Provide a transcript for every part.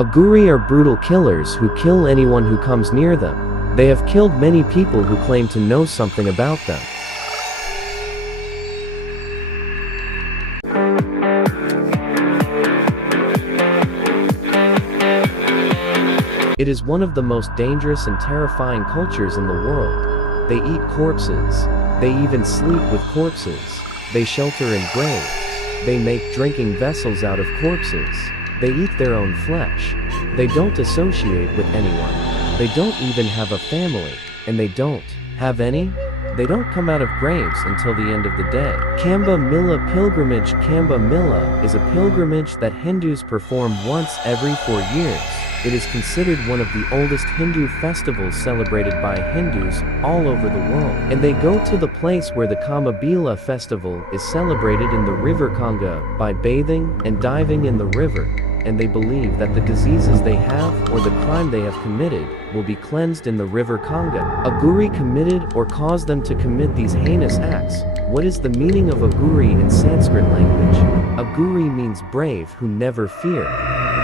Aghori are brutal killers who kill anyone who comes near them. They have killed many people who claim to know something about them. It is one of the most dangerous and terrifying cultures in the world. They eat corpses. They even sleep with corpses. They shelter in graves. They make drinking vessels out of corpses. They eat their own flesh. They don't associate with anyone. They don't even have a family. And they don't have any? They don't come out of graves until the end of the day. Kamba Mila pilgrimage. Kamba Mila is a pilgrimage that Hindus perform once every 4 years. It is considered one of the oldest Hindu festivals celebrated by Hindus all over the world. And they go to the place where the Kamba Mela festival is celebrated in the river Ganga by bathing and diving in the river. And they believe that the diseases they have or the crime they have committed will be cleansed in the river Ganga. Aghori committed or caused them to commit these heinous acts. What is the meaning of Aghori in Sanskrit language? Aghori means brave who never fear.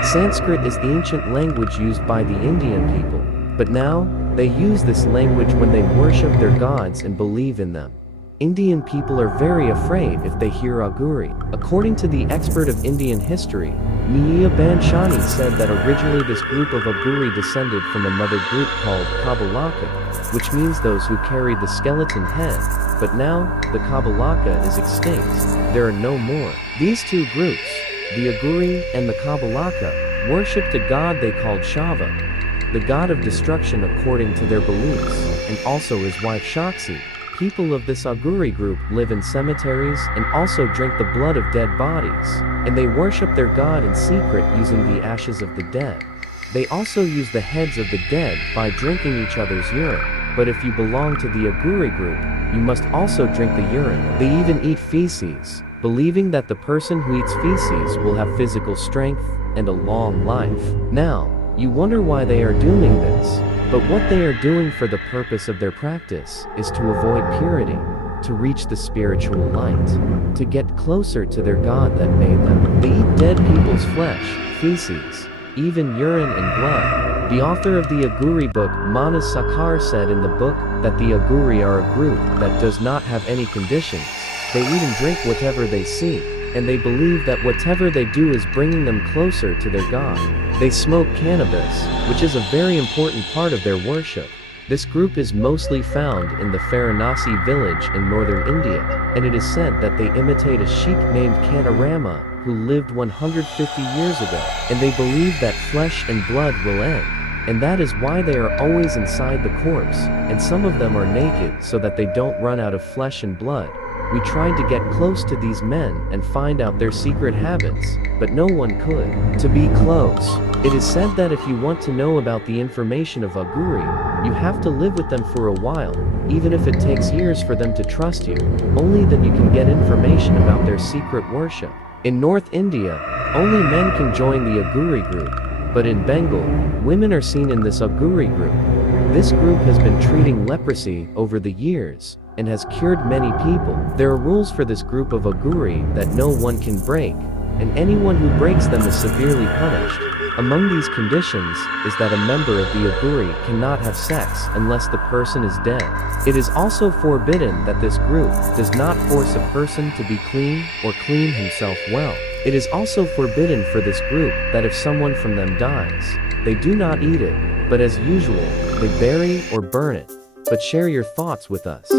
Sanskrit is the ancient language used by the Indian people, but now, they use this language when they worship their gods and believe in them. Indian people are very afraid if they hear Aghori. According to the expert of Indian history, Miya Banshani said that originally this group of Aghori descended from another group called Kabalaka, which means those who carried the skeleton head, but now, the Kabalaka is extinct. There are no more. These two groups, the Aghori and the Kabalaka, worshipped a god they called Shava, the god of destruction according to their beliefs, and also his wife Shakshi. People of this Aghori group live in cemeteries and also drink the blood of dead bodies, and they worship their god in secret using the ashes of the dead. They also use the heads of the dead by drinking each other's urine. But if you belong to the Aghori group, you must also drink the urine. They even eat feces, believing that the person who eats feces will have physical strength and a long life. Now, you wonder why they are doing this. But what they are doing for the purpose of their practice is to avoid purity, to reach the spiritual light, to get closer to their God that made them. They eat dead people's flesh, feces, even urine and blood. The author of the Aghori book, Manas Sakar, said in the book that the Aghori are a group that does not have any conditions. They eat and drink whatever they see, and they believe that whatever they do is bringing them closer to their God. They smoke cannabis, which is a very important part of their worship. This group is mostly found in the Varanasi village in northern India, and it is said that they imitate a sheik named Kanarama, who lived 150 years ago, and they believe that flesh and blood will end. And that is why they are always inside the corpse, and some of them are naked so that they don't run out of flesh and blood. We tried to get close to these men and find out their secret habits, but no one could. To be close. It is said that if you want to know about the information of Aghori, you have to live with them for a while, even if it takes years for them to trust you. Only then you can get information about their secret worship. In North India, only men can join the Aghori group, but in Bengal, women are seen in this Aghori group. This group has been treating leprosy over the years, and has cured many people. There are rules for this group of Aghori that no one can break, and anyone who breaks them is severely punished. Among these conditions is that a member of the Aghori cannot have sex unless the person is dead. It is also forbidden that this group does not force a person to be clean or clean himself well. It is also forbidden for this group that if someone from them dies, they do not eat it, but as usual, they bury or burn it. But share your thoughts with us.